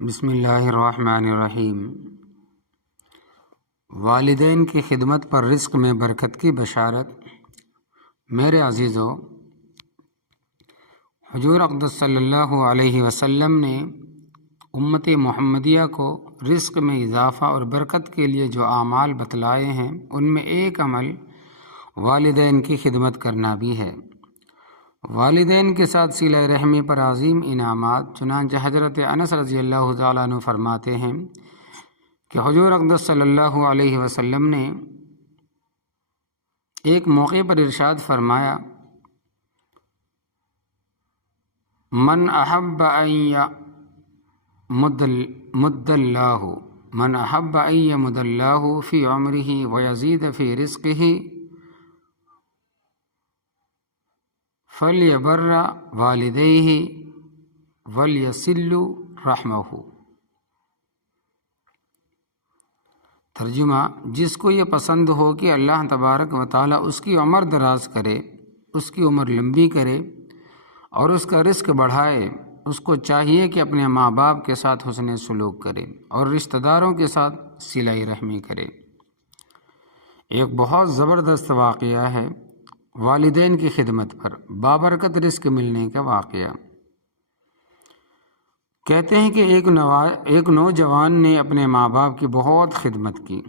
بسم اللہ الرحمن الرحیم۔ والدین کی خدمت پر رزق میں برکت کی بشارت۔ میرے عزیزو، حضور اقدس صلی اللہ علیہ وسلم نے امت محمدیہ کو رزق میں اضافہ اور برکت کے لیے جو اعمال بتلائے ہیں، ان میں ایک عمل والدین کی خدمت کرنا بھی ہے۔ والدین کے ساتھ صلہ رحمی پر عظیم انعامات۔ چنانچہ حضرت انس رضی اللہ تعالیٰ عنہ فرماتے ہیں کہ حضور اقدس صلی اللہ علیہ وسلم نے ایک موقع پر ارشاد فرمایا، من احب ان یمد اللہ فی عمرہ ویزید فی رزقہ فلیبر والدیہ ولیصل رحمہ۔ ترجمہ: جس کو یہ پسند ہو کہ اللہ تبارک و تعالیٰ اس کی عمر دراز کرے، اس کی عمر لمبی کرے اور اس کا رزق بڑھائے، اس کو چاہیے کہ اپنے ماں باپ کے ساتھ حسن سلوک کرے اور رشتہ داروں کے ساتھ صلہ رحمی کرے۔ ایک بہت زبردست واقعہ ہے والدین کی خدمت پر بابرکت رزق ملنے کا واقعہ۔ کہتے ہیں کہ ایک نوجوان نے اپنے ماں باپ کی بہت خدمت کی۔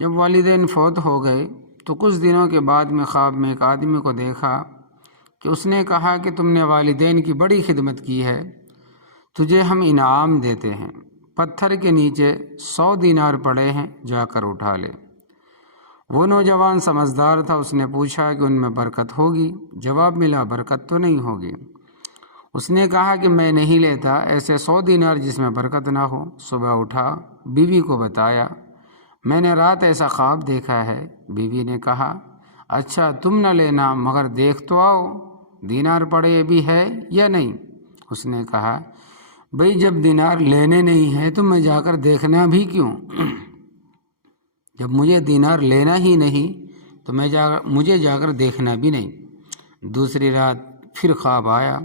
جب والدین فوت ہو گئے تو کچھ دنوں کے بعد میں خواب میں ایک آدمی کو دیکھا کہ اس نے کہا کہ تم نے والدین کی بڑی خدمت کی ہے، تجھے ہم انعام دیتے ہیں، پتھر کے نیچے 100 دینار پڑے ہیں، جا کر اٹھا لے۔ وہ نوجوان سمجھدار تھا، اس نے پوچھا کہ ان میں برکت ہوگی؟ جواب ملا، برکت تو نہیں ہوگی۔ اس نے کہا کہ میں نہیں لیتا ایسے 100 دینار جس میں برکت نہ ہو۔ صبح اٹھا، بیوی کو بتایا، میں نے رات ایسا خواب دیکھا ہے۔ بیوی نے کہا، اچھا تم نہ لینا، مگر دیکھ تو آؤ دینار پڑے بھی ہے یا نہیں۔ اس نے کہا، بھئی جب دینار لینے نہیں ہے تو میں جا کر دیکھنا بھی کیوں؟ جب مجھے دینار لینا ہی نہیں تو مجھے جا کر دیکھنا بھی نہیں۔ دوسری رات پھر خواب آیا،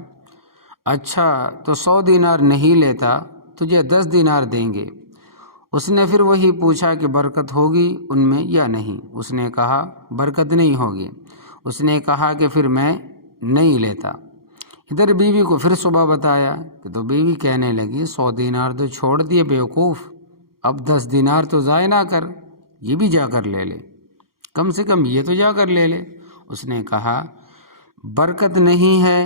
اچھا تو 100 دینار نہیں لیتا، تجھے 10 دینار دیں گے۔ اس نے پھر وہی پوچھا کہ برکت ہوگی ان میں یا نہیں۔ اس نے کہا، برکت نہیں ہوگی۔ اس نے کہا کہ پھر میں نہیں لیتا۔ ادھر بیوی کو پھر صبح بتایا کہ تو بیوی کہنے لگی، 100 دینار تو چھوڑ دیے بیوقوف، اب 10 دینار تو ضائع نہ کر، یہ بھی جا کر لے لے، کم سے کم یہ تو جا کر لے لے۔ اس نے کہا، برکت نہیں ہے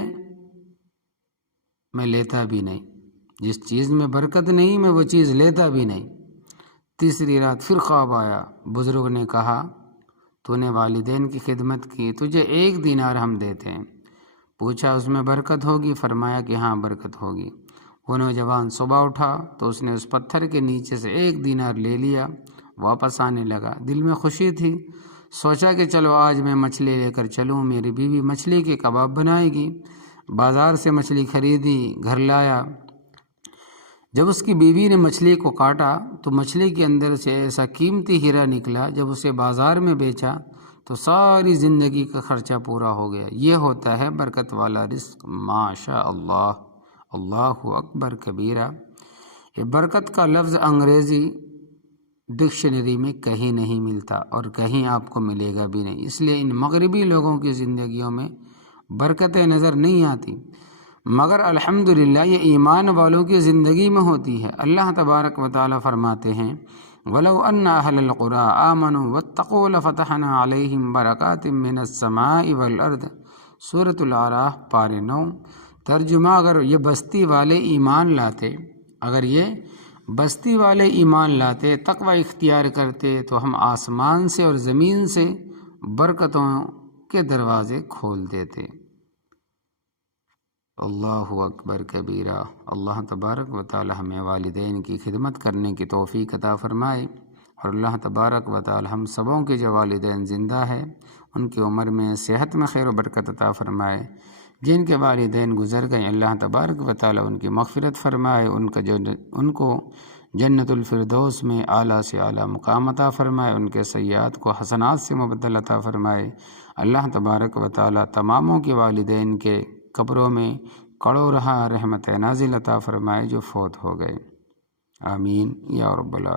میں لیتا بھی نہیں، جس چیز میں برکت نہیں میں وہ چیز لیتا بھی نہیں۔ تیسری رات پھر خواب آیا، بزرگ نے کہا، تو نے والدین کی خدمت کی، تجھے 1 دینار ہم دیتے ہیں۔ پوچھا اس میں برکت ہوگی؟ فرمایا کہ ہاں برکت ہوگی۔ وہ نوجوان صبح اٹھا تو اس نے اس پتھر کے نیچے سے 1 دینار لے لیا، واپس آنے لگا۔ دل میں خوشی تھی، سوچا کہ چلو آج میں مچھلی لے کر چلوں، میری بیوی مچھلی کے کباب بنائے گی۔ بازار سے مچھلی خریدی، گھر لایا۔ جب اس کی بیوی نے مچھلی کو کاٹا تو مچھلی کے اندر سے ایسا قیمتی ہیرا نکلا، جب اسے بازار میں بیچا تو ساری زندگی کا خرچہ پورا ہو گیا۔ یہ ہوتا ہے برکت والا رزق۔ ماشاء اللہ، اللہ اکبر کبیرہ۔ یہ برکت کا لفظ انگریزی ڈکشنری میں کہیں نہیں ملتا اور کہیں آپ کو ملے گا بھی نہیں، اس لیے ان مغربی لوگوں کی زندگیوں میں برکتیں نظر نہیں آتی، مگر الحمدللہ یہ ایمان والوں کی زندگی میں ہوتی ہے۔ اللہ تبارک و تعالیٰ فرماتے ہیں، وَلَوْ أَنَّ أَهْلَ الْقُرَىٰ آمَنُوا وَاتَّقُوا لَفَتَحْنَا عَلَيْهِمْ بَرَكَاتٍ مِّنَ السَّمَاءِ وَالْأَرْضِ۔ سورۃ الأعراف پارہ 9۔ ترجمہ: اگر یہ بستی والے ایمان لاتے، تقوی اختیار کرتے تو ہم آسمان سے اور زمین سے برکتوں کے دروازے کھول دیتے۔ اللہ اکبر کبیرہ۔ اللہ تبارک و تعالی ہمیں والدین کی خدمت کرنے کی توفیق عطا فرمائے، اور اللہ تبارک و تعالی ہم سبوں کے جو والدین زندہ ہیں ان کی عمر میں صحت میں خیر و برکت عطا فرمائے، جن کے والدین گزر گئے اللہ تبارک و تعالی ان کی مغفرت فرمائے، ان کو جنت الفردوس میں اعلیٰ سے اعلیٰ مقام عطا فرمائے، ان کے سیئات کو حسنات سے مبدل عطا فرمائے۔ اللہ تبارک و تعالی تماموں کے والدین کے قبروں میں کڑو رہا، رحمت نازل عطا فرمائے جو فوت ہو گئے، آمین یا رب العالمین۔